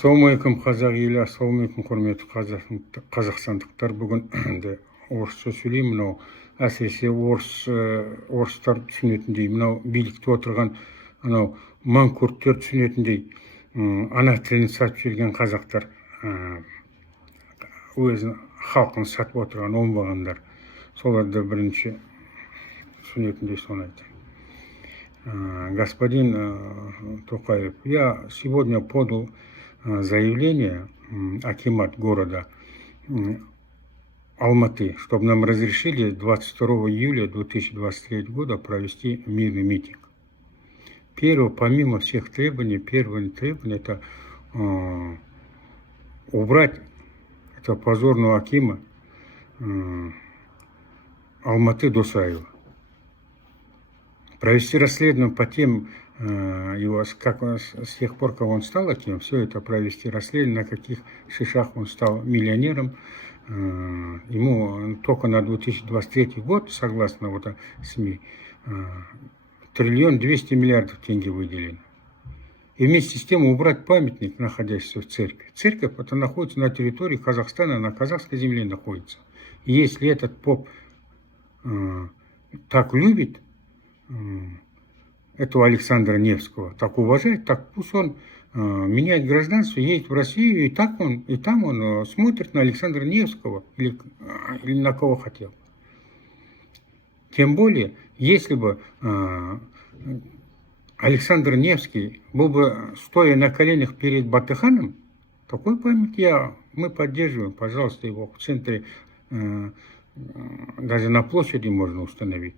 Ассалаумағалейкум қазақ елі, ассалаумағалейкум құрметті қазақстандықтар. Бүгін орысша сөйлеймін. Мынау әсіресе орыстар түсінетіндей, мынау билікте отырған анау манкурттер түсінетіндей ана тілін сатып жүрген қазақтар, өзінің халқын сатып отырған оңбағандар, соларды бірінші түсінетіндей соны айтайын. Господин Токаев, я сегодня подал заявление акимат города Алматы, чтобы нам разрешили 22 июля 2023 года провести мирный митинг. Первое, помимо всех требований, первое требование – это убрать этого позорного акима Алматы Досаева. Провести расследование по тем, с тех пор, как он стал акимом, все это провести расследование, на каких шишах он стал миллионером. Ему только на 2023 год, согласно СМИ, 1 200 000 000 тенге выделено. И вместе с тем убрать памятник, находящийся в церкви. Церковь это находится на территории Казахстана, на казахской земле находится. И если этот поп так любит этого Александра Невского, так уважает, так пусть он меняет гражданство, едет в Россию, и там он смотрит на Александра Невского или на кого хотел. Тем более, если бы Александр Невский был бы стоя на коленях перед Батыханом, такой памятник мы поддерживаем, пожалуйста, его в центре, даже на площади можно установить.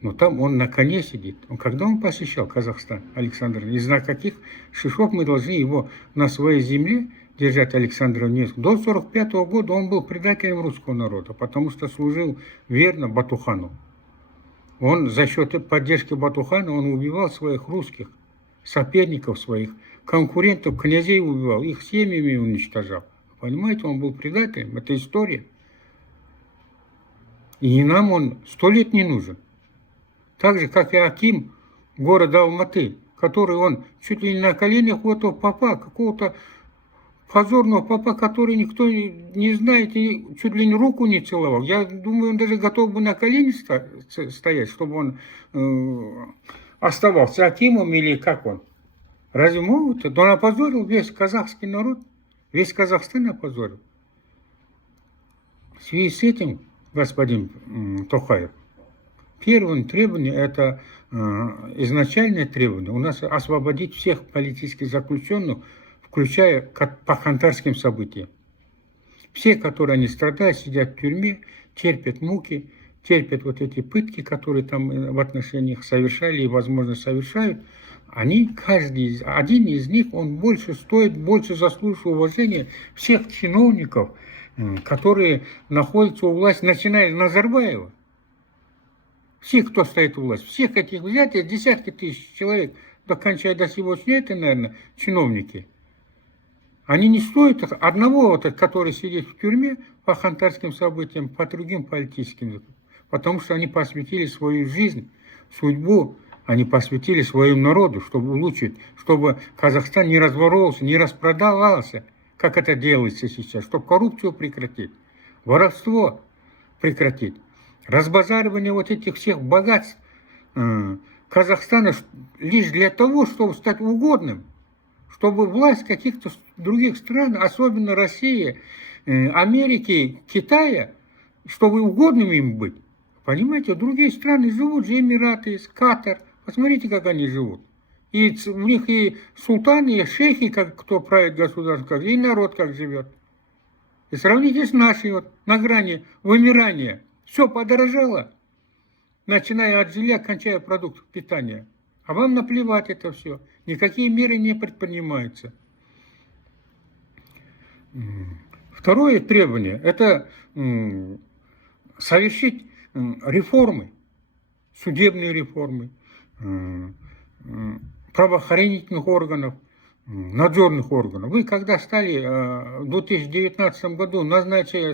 Но там он на коне сидит. Когда он посещал Казахстан, Александр, не знаю каких шишов мы должны его на своей земле держать, Александра Невского. До 1945 года он был предателем русского народа, потому что служил верно Батухану. Он за счет поддержки Батухана он убивал своих русских соперников, своих конкурентов, князей убивал, их семьями уничтожал. Понимаете, он был предателем, это история. И нам он 100 лет не нужен. Так же, как и аким города Алматы, который он чуть ли не на коленях у этого попа, какого-то позорного попа, который никто не знает, и чуть ли не руку не целовал. Я думаю, он даже готов бы на колени стоять, чтобы он оставался акимом или как он. Разве могут? Да он опозорил весь казахский народ, весь Казахстан опозорил. В связи с этим, господин Токаев, первое требование – это изначальное требование у нас освободить всех политических заключенных, включая по хантарским событиям. Все, которые они страдают, сидят в тюрьме, терпят муки, терпят вот эти пытки, которые там в отношениях совершали и, возможно, совершают, они, каждый один из них, он больше стоит, больше заслуживает уважения всех чиновников, которые находятся у власти, начиная с Назарбаева. Все, кто стоит у власти, всех этих взять, десятки тысяч человек, докончая до сегодняшнего, это, наверное, чиновники. Они не стоят одного, который сидит в тюрьме по хантарским событиям, по другим политическим, потому что они посвятили свою жизнь, судьбу, они посвятили своему народу, чтобы улучшить, чтобы Казахстан не разворовался, не распродавался, как это делается сейчас, чтобы коррупцию прекратить, воровство прекратить, разбазаривание вот этих всех богатств Казахстана лишь для того, чтобы стать угодным, чтобы власть каких-то других стран, особенно России, Америки, Китая, чтобы угодным им быть. Понимаете, другие страны живут же, Эмираты, Катар, посмотрите, как они живут. И у них и султаны, и шейхи, кто правит государством, и народ как живет. И сравните с нашей на грани вымирания. Все подорожало, начиная от жилья, кончая продуктов питания. А вам наплевать это все. Никакие меры не предпринимаются. Второе требование – это совершить реформы, судебные реформы, правоохранительных органов, надзорных органов. Вы когда стали в 2019 году,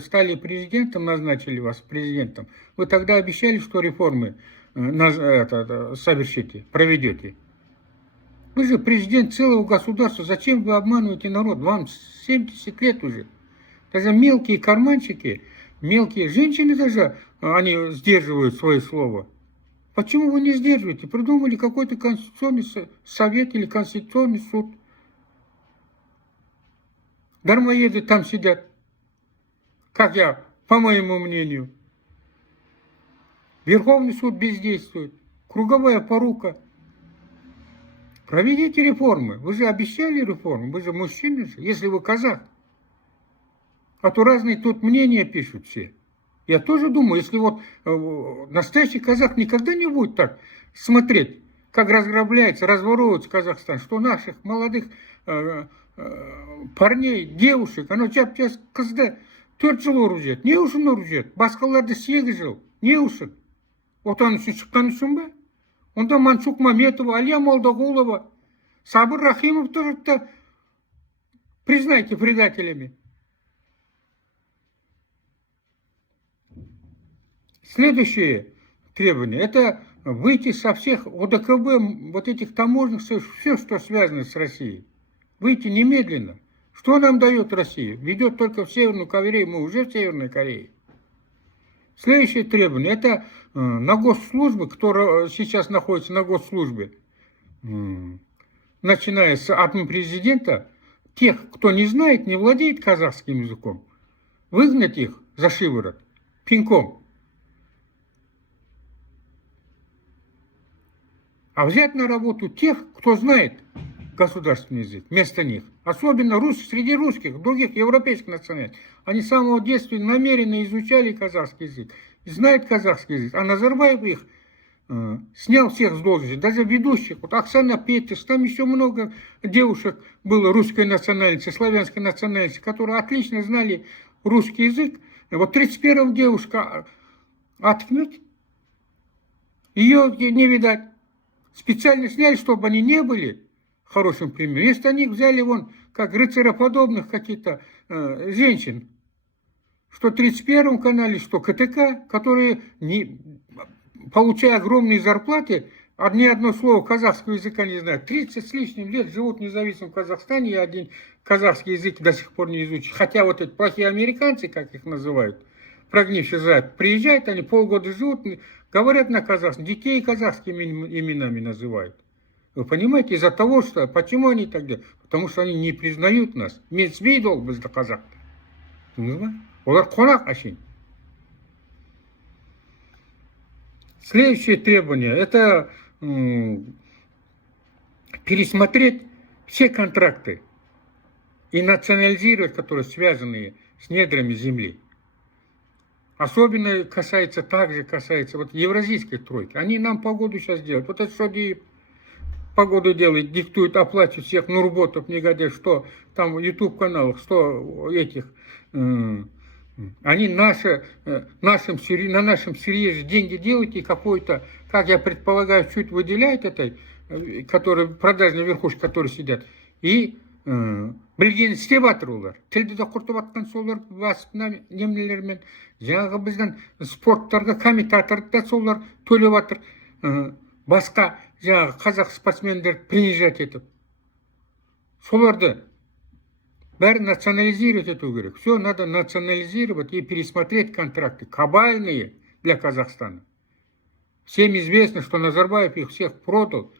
стали президентом, назначили вас президентом, вы тогда обещали, что реформы совершите, проведете. Вы же президент целого государства. Зачем вы обманываете народ? Вам 70 лет уже. Даже мелкие карманчики, мелкие женщины даже, они сдерживают свое слово. Почему вы не сдерживаете? Придумали какой-то конституционный совет или конституционный суд. Дармоеды там сидят. Как я, по моему мнению. Верховный суд бездействует. Круговая порука. Проведите реформы. Вы же обещали реформы. Вы же мужчины же, если вы казах. А то разные тут мнения пишут все. Я тоже думаю, если вот настоящий казах никогда не будет так смотреть, как разграбляется, разворовывается Казахстан, что наших молодых парней, девушек, оно чап-час қызды 4 жыл ұрып не үшін ұрып басқаларды 8 жыл, не үшін? Отан үшін шыққан үшін ба? Онда Мансук Маметова, Алия Молдағулова, Сабыр Рахимовты признайте предателями. Следующее требование – это выйти со всех ОДКБ, вот этих таможенных, все, что связано с Россией. Выйти немедленно. Что нам дает Россия? Ведет только в Северную Корею, мы уже в Северной Корее. Следующее требование – это на госслужбы, которая сейчас находится на госслужбе, начиная с админпрезидента, тех, кто не знает, не владеет казахским языком, выгнать их за шиворот пинком. А взять на работу тех, кто знает государственный язык, вместо них. Особенно среди русских, других европейских национальностей. Они с самого детства намеренно изучали казахский язык, знают казахский язык. А Назарбаев их снял всех с должности, даже ведущих. Вот Оксана Петрис, там еще много девушек было русской национальности, славянской национальности, которые отлично знали русский язык. Вот 31-м девушка Атхмет, ее не видать. Специально сняли, чтобы они не были хорошим примером. Вместо них взяли вон, как рыцароподобных каких-то женщин. Что 31-м канале, что КТК, которые, получая огромные зарплаты, ни одно слово казахского языка не знают. 30 с лишним лет живут в независимом Казахстане, и один казахский язык до сих пор не изучил. Хотя вот эти плохие американцы, как их называют, прогнившие зад, приезжают, они полгода живут, говорят на казахском, детей казахскими именами называют. Вы понимаете, из-за того, что... Почему они так делают? Потому что они не признают нас. Менсбейдол бізді қазақты. Олар қонақ ашин. Следующее требование – это пересмотреть все контракты и национализировать, которые связаны с недрами земли. Особенно также касается вот евразийской тройки. Они нам погоду сейчас делают. Вот это что погоду делает, диктует, оплачивает всех нурботов, негодяев, что там в YouTube-каналах, что этих. Они на нашем сырье деньги делают и какой-то, как я предполагаю, чуть выделяют этой, которые, продажные верхушки, которые сидят, и білген істеп жатыр олар. Тілді де құртып жатқан солар басына немелермен. Жаңағы біздің спорттарға комментаторды да солар төлеп жатыр. Басқа жаңағы қазақ спортсмендер принижать етіп. Соларды бәрін национализировать ету керек. Все надо национализировать и пересмотреть контракты. Кабальные для Казахстана. Всем известно, что Назарбаев их всех продал.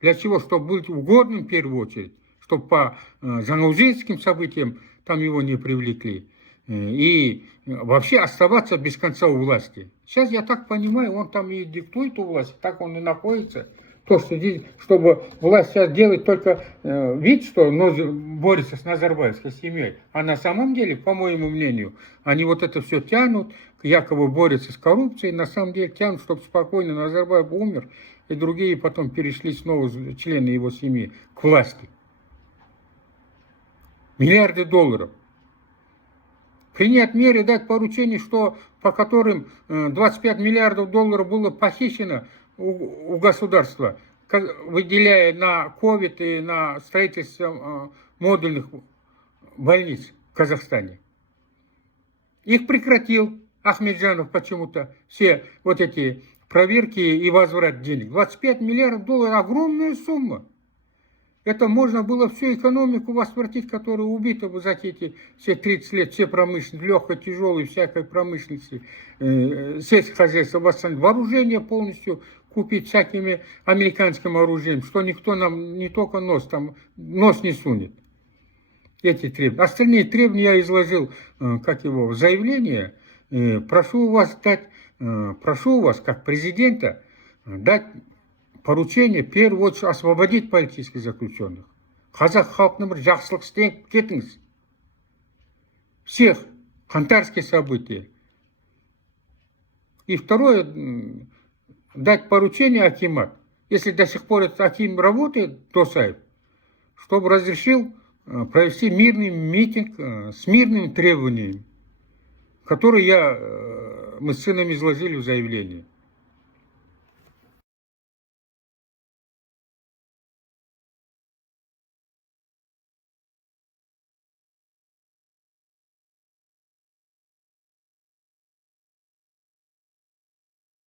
Для чего? Чтобы быть угодным в первую очередь. Чтобы по Жанаузинским событиям там его не привлекли. И вообще оставаться без конца у власти. Сейчас я так понимаю, он там и диктует у власти, так он и находится. То, что здесь, чтобы власть сейчас делает только вид, что борется с назарбаевской семьей. А на самом деле, по моему мнению, они вот это все тянут, якобы борются с коррупцией, на самом деле тянут, чтобы спокойно Назарбаев умер, и другие потом перешли снова члены его семьи к власти. Миллиарды долларов. Принять меры, дать поручение, по которым 25 миллиардов долларов было похищено у государства, выделяя на ковид и на строительство модульных больниц в Казахстане. Их прекратил Ахмеджанов почему-то, все вот эти проверки и возврат денег. 25 миллиардов долларов – огромная сумма. Это можно было всю экономику восстановить, которая убита бы за эти все 30 лет, все промышленности, легкой, тяжелой, всякой промышленности, сельское хозяйство восстановить, вооружение полностью купить всякими американским оружием, что никто нам не только нос не сунет. Эти требования. Остальные требования я изложил, в заявлении. Прошу вас, как президента, дать поручение, в первую очередь, освободить политических заключенных. Қазақ халқына бір жақсылық істеп кетіңіз. Всех. Хантарские события. И второе, дать поручение акимат, если до сих пор этот аким работает, Тосаев, чтобы разрешил провести мирный митинг с мирными требованиями, которые мы с сыном изложили в заявлении.